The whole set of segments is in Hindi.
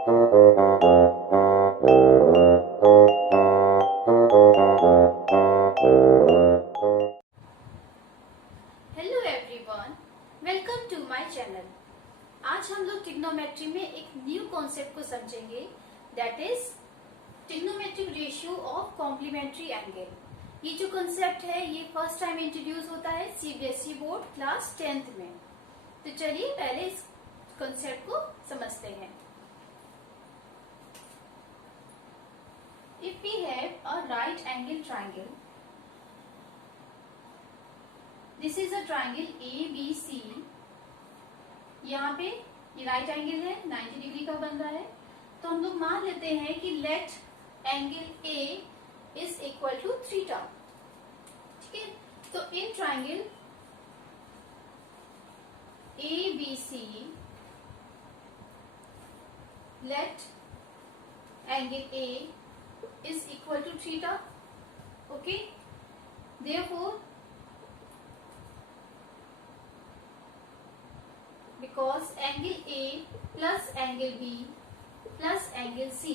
Hello everyone, welcome to my channel. आज हम लोग ट्रिग्नोमेट्री में एक न्यू कॉन्सेप्ट को समझेंगे, that is trigonometric ratio of complementary angle. ये जो कॉन्सेप्ट है ये फर्स्ट टाइम इंट्रोड्यूस होता है सीबीएसई बोर्ड क्लास 10th में। तो चलिए पहले इस कॉन्सेप्ट को समझते हैं। If we have a right angle triangle, this is a triangle A B C. यहाँ पे ये राइट एंगल है, 90 डिग्री का बन रहा है। तो हम लोग मान लेते हैं कि let angle A is equal to theta. ठीक है, तो in triangle A B C let angle A is equal to theta. Okay, therefore because angle A plus angle B plus angle C,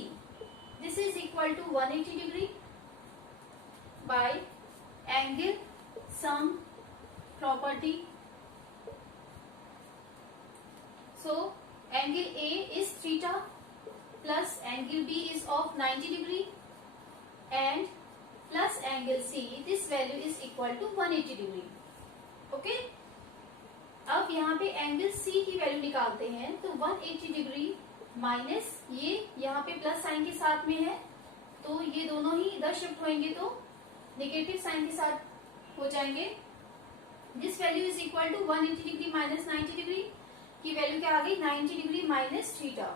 this is equal to 180 degree by angle sum property. So angle A is theta plus angle B is of 90 degree and plus angle C, this value is equal to 180 degree. Okay, अब यहाँ पे एंगल C की वैल्यू निकालते हैं। तो 180 डिग्री माइनस ये यहाँ पे प्लस साइन के साथ में है, तो ये दोनों ही इधर शिफ्ट होंगे तो नेगेटिव साइन के साथ हो जाएंगे। This value is equal to 180 degree minus 90 degree की वैल्यू क्या आ गई, 90 degree minus theta.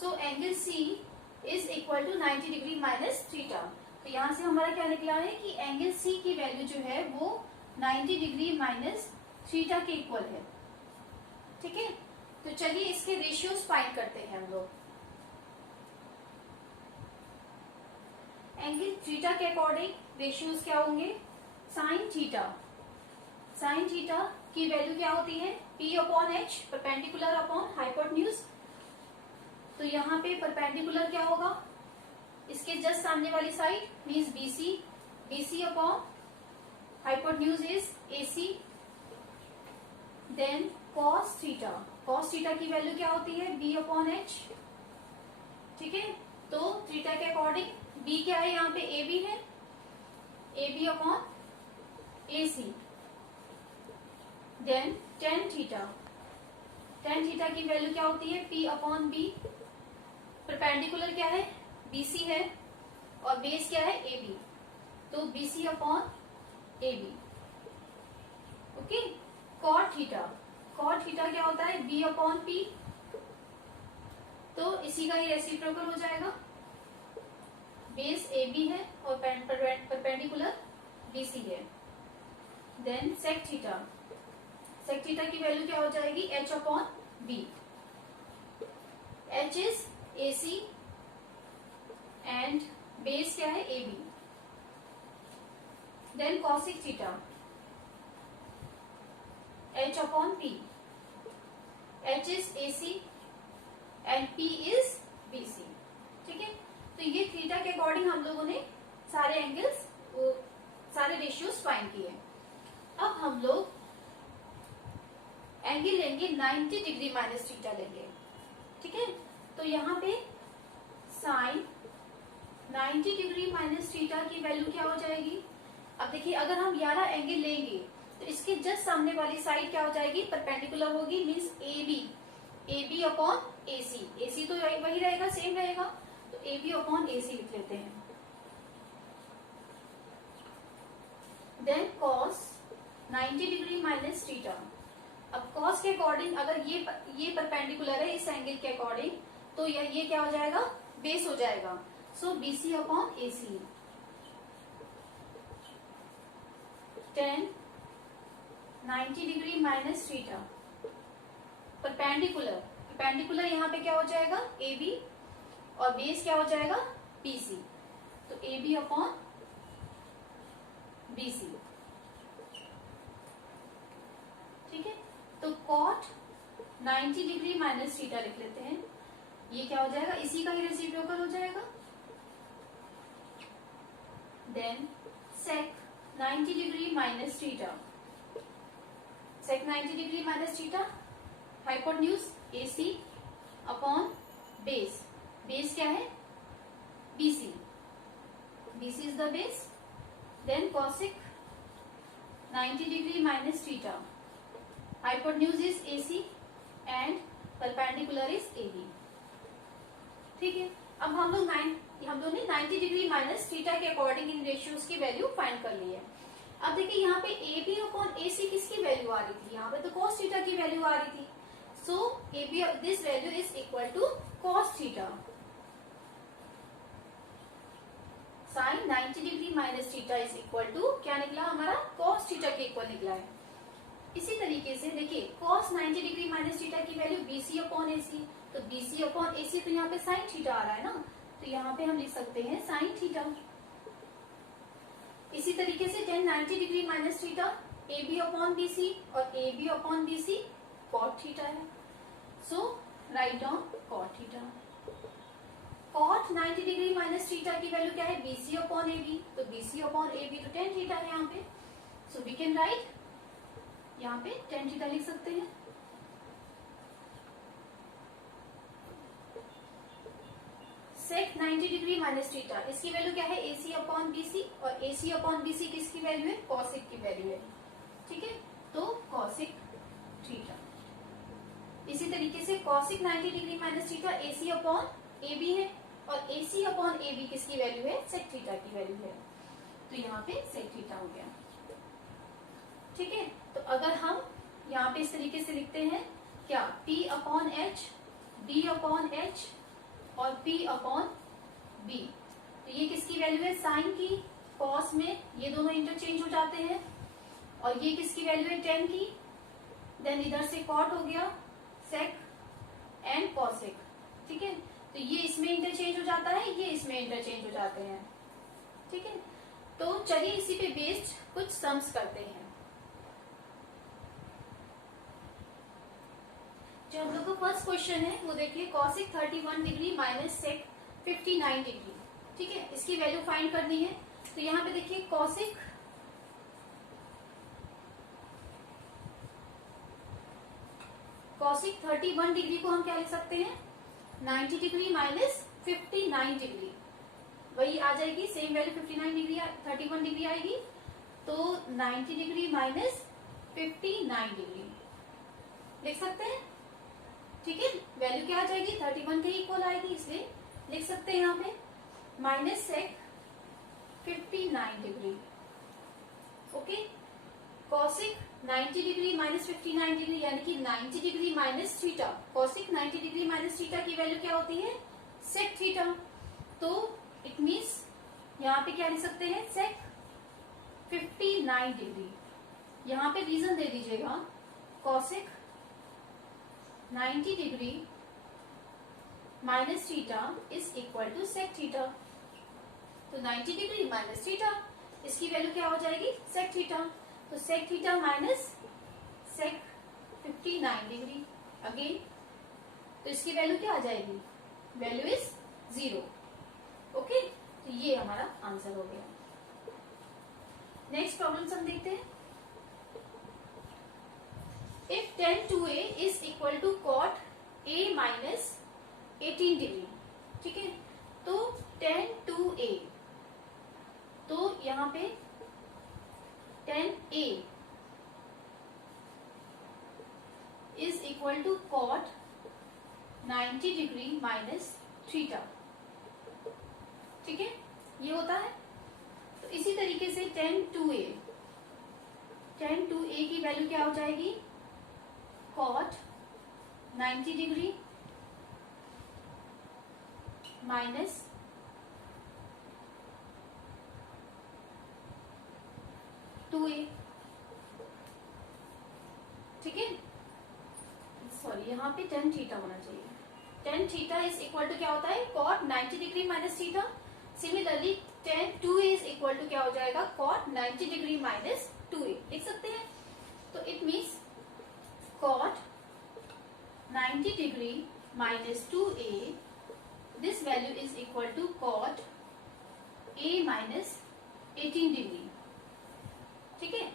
So angle C is equal to 90 degree minus theta. तो यहाँ से हमारा क्या निकला है कि एंगल C की वैल्यू जो है वो 90 डिग्री माइनस थीटा के इक्वल है। ठीक है, तो चलिए इसके रेशियोज फाइंड करते हैं हम लोग। एंगल थीटा के अकॉर्डिंग रेशियोज क्या होंगे, साइन थीटा। साइन थीटा की वैल्यू क्या होती है, P upon H perpendicular upon hypotenuse. तो यहाँ पे परपेंडिकुलर क्या होगा, इसके जस्ट सामने वाली side means BC, BC upon hypotenuse is AC, then cos theta। cos theta की वैल्यू क्या होती है, B अपॉन H। ठीक है, तो थीटा के अकॉर्डिंग B क्या है, यहाँ पे AB है, AB upon AC। Then tan theta, tan theta की वैल्यू क्या होती है, P अपॉन B। परपेंडिकुलर क्या है, BC है और बेस क्या है, AB, तो BC upon AB। Okay, cot theta, cot theta क्या होता है, B अपॉन P, तो इसी का ही रेसिप्रोकल हो जाएगा। बेस AB है और परपेंडिकुलर BC है। Then sec theta, sec theta की वैल्यू क्या हो जाएगी, H upon B। H is AC and base क्या है, AB। Then cosec theta, H upon P, H is AC and P is BC। ठीक है, तो ये थीटा के अकॉर्डिंग हम लोगों ने सारे एंगल्स, सारे रेशियोज फाइंड किए। अब हम लोग एंगल लेंगे 90 डिग्री माइनस थीटा लेंगे। ठीक है, तो यहाँ पे साइन 90 डिग्री माइनस थीटा की वैल्यू क्या हो जाएगी। अब देखिए, अगर हम 11 एंगल लेंगे तो इसके जस्ट सामने वाली साइड क्या हो जाएगी, परपेंडिकुलर होगी, means AB, AB upon AC। AC तो वही रहेगा, सेम रहेगा, तो AB अपॉन AC लिख लेते हैं। Then cos 90 degree minus theta. अब cos के अकॉर्डिंग अगर ये परपेंडिकुलर है इस एंगल के अकॉर्डिंग, तो ये क्या हो जाएगा, बेस हो जाएगा। सो BC upon AC। tan 90 degree minus theta, perpendicular, perpendicular यहाँ पे क्या हो जाएगा, AB और बेस क्या हो जाएगा, BC, तो AB अपॉन BC। ठीक है, तो cot 90 डिग्री माइनस थीटा लिख लेते हैं। ये क्या हो जाएगा, इसी का ही रेसिप्रोकल हो जाएगा। Then sec 90 degree minus theta, sec 90 degree minus theta, hypotenuse AC upon base, base क्या है BC, BC is the base. Then cosec 90 degree minus theta, hypotenuse is AC and perpendicular is AB। ठीक है, अब हम लोग ने 90 डिग्री माइनस थीटा के अकॉर्डिंग इन रेशियोज की वैल्यू फाइंड कर ली है। अब देखिए यहाँ पे AB अपॉन AC किसकी वैल्यू आ रही थी, यहाँ पे तो cos थीटा की वैल्यू आ रही थी। So AB this value is equal to cos theta, sine 90 degree minus theta is equal to क्या निकला हमारा, cos थीटा के इक्वल निकला है। इसी तरीके से देखिए cos 90 डिग्री माइनस थीटा की वैल्यू BC अपॉन AC, तो BC अपॉन AC तो यहाँ पे साइन थीटा आ रहा है ना, तो यहाँ पे हम लिख सकते हैं साइन थीटा। इसी तरीके से tan 90 degree minus theta AB upon BC और AB upon BC cot theta है। So write down cot theta. cot 90 degree minus theta की वैल्यू क्या है, BC अपॉन AB, तो BC अपॉन AB तो tan थीटा है यहाँ पे। सो वी कैन राइट, यहाँ पे tan थीटा लिख सकते हैं। sec 90 डिग्री माइनस थीटा, इसकी वैल्यू क्या है AC अपॉन BC, और AC अपॉन BC किसकी वैल्यू है, cosec की वैल्यू है। ठीक है, तो cosec थीटा। इसी तरीके से cosec 90 degree minus theta AC upon AB है, और AC अपॉन AB किसकी वैल्यू है, sec थीटा की वैल्यू है, तो यहाँ पे sec थीटा हो गया। ठीक है, तो अगर हम यहाँ पे इस तरीके से लिखते हैं क्या, P upon H, D upon H और P अपॉन B, तो ये किसकी वैल्यू है, साइन की, कॉस में ये दोनों इंटरचेंज हो जाते हैं, और ये किसकी वैल्यू है, टेन की। देन इधर से कॉट हो गया, सेक एंड कॉसेक। ठीक है, तो ये इसमें इंटरचेंज हो जाता है, ये इसमें इंटरचेंज हो जाते हैं। ठीक है, तो चलिए इसी पे बेस्ड कुछ सम्स करते हैं। जो हम लोग का फर्स्ट क्वेश्चन है वो देखिए, cosec 31 degree minus sec 59 degree. ठीक है, इसकी वैल्यू फाइंड करनी है। तो यहाँ पे देखिए cosec 31 डिग्री को हम क्या लिख सकते हैं, 90 डिग्री माइनस 59 डिग्री, वही आ जाएगी सेम वैल्यू, 59 डिग्री 31 डिग्री आएगी, तो 90 डिग्री माइनस 59 डिग्री लिख सकते हैं। ठीक है, वैल्यू क्या आ जाएगी, 31 के इक्वल आएगी, इसलिए लिख सकते हैं यहाँ पे minus sec 59 degree. Okay, cosec 90 degree minus 59 degree यानी कि 90 degree minus theta, cosec 90 degree minus theta की वैल्यू क्या होती है, sec थीटा। तो इट मीन्स यहाँ पे क्या लिख सकते हैं, sec 59 डिग्री। यहाँ पे रीजन दे दीजिएगा, cosec 90 degree minus theta is equal to sec theta. तो 90 डिग्री माइनस थीटा, इसकी वैल्यू क्या हो जाएगी, sec थीटा। तो sec theta minus sec 59 degree again, तो इसकी वैल्यू क्या आ जाएगी, वैल्यू इज 0। ओके, तो ये हमारा आंसर हो गया। नेक्स्ट प्रॉब्लम हम देखते हैं। If tan 2a is equal to cot a minus 18 degree. ठीक है, तो tan 2a, तो यहाँ पे tan a is equal to cot 90 degree minus theta. ठीक है, ये होता है। तो इसी तरीके से tan 2a की वैल्यू क्या हो जाएगी, cot 90 डिग्री माइनस 2a। ठीक है, सॉरी यहाँ पे tan थीटा होना चाहिए। tan theta is equal to क्या होता है, cot 90 degree minus theta. Similarly tan 2a is equal to क्या हो जाएगा, cot 90 डिग्री माइनस 2a लिख सकते हैं। तो it means cot 90 degree minus 2a, this value is equal to cot a minus 18 degree. ठीक है,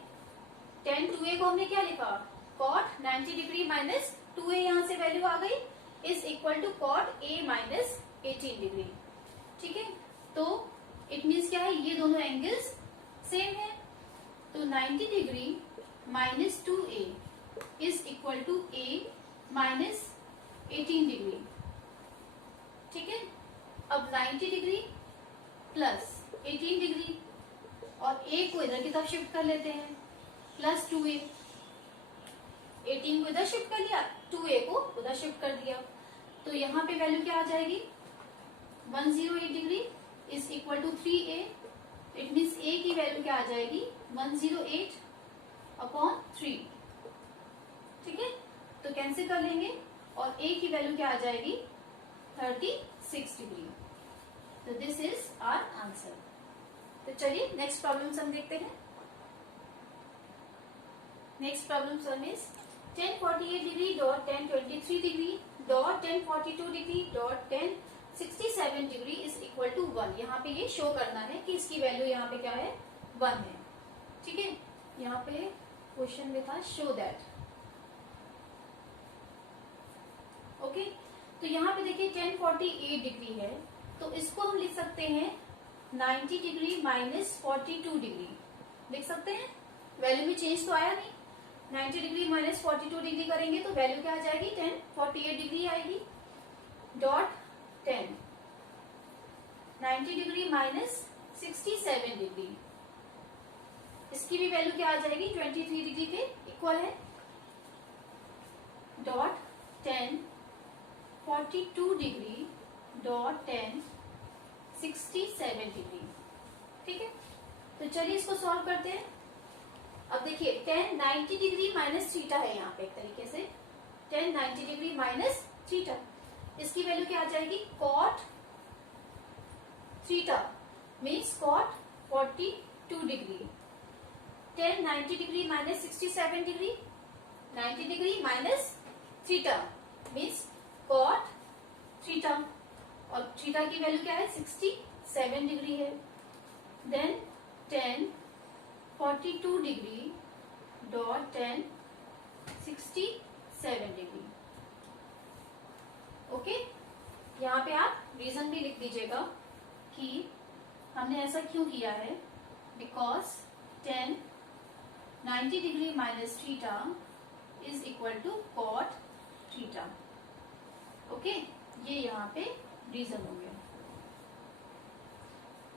tan 2a को हमने क्या लिखा, cot 90 डिग्री माइनस 2a, यहां से वैल्यू आ गई, is equal to cot a minus 18 degree. ठीक है, तो इट मीन्स क्या है, ये दोनों एंगल्स सेम है. तो 90 degree minus 2a is equal to a minus 18 degree. ठीक है, अब 90 डिग्री प्लस 18 डिग्री और a को इधर की तरफ शिफ्ट कर लेते हैं, प्लस 2a. 18 को इधर शिफ्ट कर लिया, 2a को उधर शिफ्ट कर दिया. तो यहाँ पे वैल्यू क्या आ जाएगी, 108 degree is equal to 3a. It means a की वैल्यू क्या आ जाएगी, 108 अपॉन 3. ठीक है, तो कैंसिल कर लेंगे और a की वैल्यू क्या आ जाएगी, 36 डिग्री. तो दिस इज आवर आंसर. तो चलिए नेक्स्ट प्रॉब्लम हम देखते हैं. Next problem sum is 1048 degree dot 1023 degree dot 1042 degree dot 1067 degree is equal to 1. यहाँ पे ये शो करना है कि इसकी वैल्यू यहाँ पे क्या है, 1 है. ठीक है, यहाँ पे क्वेश्चन में था शो दैट. ओके, तो यहाँ पे देखिए 1048 डिग्री है, तो इसको हम लिख सकते हैं 90 डिग्री माइनस 42 डिग्री. लिख सकते हैं, वैल्यू में चेंज तो आया नहीं. 90 डिग्री माइनस 42 डिग्री करेंगे तो वैल्यू क्या आ जाएगी, 1048 डिग्री आएगी. डॉट 10 90 डिग्री माइनस 67 डिग्री, इसकी भी वैल्यू क्या आ जाएगी, 23 डिग्री के इक्वल है. Dot 10 42 degree dot 10 67 degree. ठीक है, तो चलिए इसको सॉल्व करते हैं. अब देखिए 10 90 डिग्री माइनस थीटा है यहाँ पे, एक तरीके से 10 90 डिग्री माइनस थीटा, इसकी वैल्यू क्या आ जाएगी, cot theta means cot 42 degree. 10 90 degree minus 67 degree, 90 degree minus theta means cot theta, और थीटा की वैल्यू क्या है, 67 डिग्री है. Then 10 42 degree dot 10 67 degree. Okay, यहाँ पे आप रीजन भी लिख दीजिएगा कि हमने ऐसा क्यों किया है. Because 10 90 degree minus theta is equal to cot theta. Okay, ये यहाँ पे रीजन हो गया.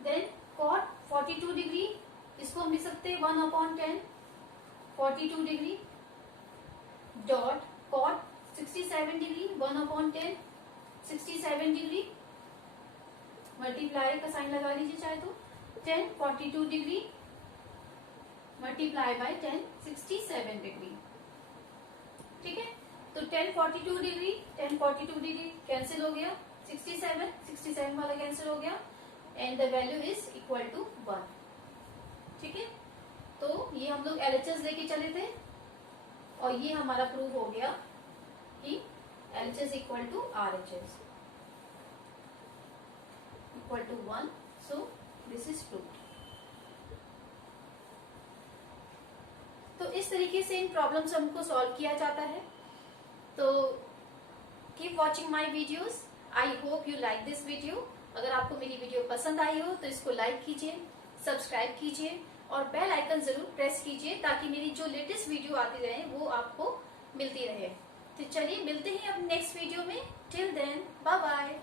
देन कॉट 42 डिग्री, इसको हम लिख सकते हैं 1 upon 10 42 degree dot cot 67 degree 1 upon 10 67 degree, multiply का साइन लगा लीजिए चाहे तो. 10 42 डिग्री मल्टीप्लाई बाय 10 67 डिग्री. ठीक है, तो 10 42 डिग्री 10 42 डिग्री कैंसिल हो गया, 67 वाला कैंसिल हो गया, and the value is equal to 1. ठीक है, तो ये हम लोग LHS लेके चले थे और ये हमारा प्रूव हो गया कि LHS equal to RHS equal to 1. So this is proved. तो इस तरीके से इन प्रॉब्लम्स हमको सॉल्व किया जाता है. तो keep watching my videos. I hope you like this video. अगर आपको मेरी वीडियो पसंद आई हो तो इसको लाइक कीजिए, सब्सक्राइब कीजिए और बेल आइकन जरूर प्रेस कीजिए ताकि मेरी जो लेटेस्ट वीडियो आती रहे वो आपको मिलती रहे. तो चलिए मिलते हैं अब नेक्स्ट वीडियो में. Till then bye bye.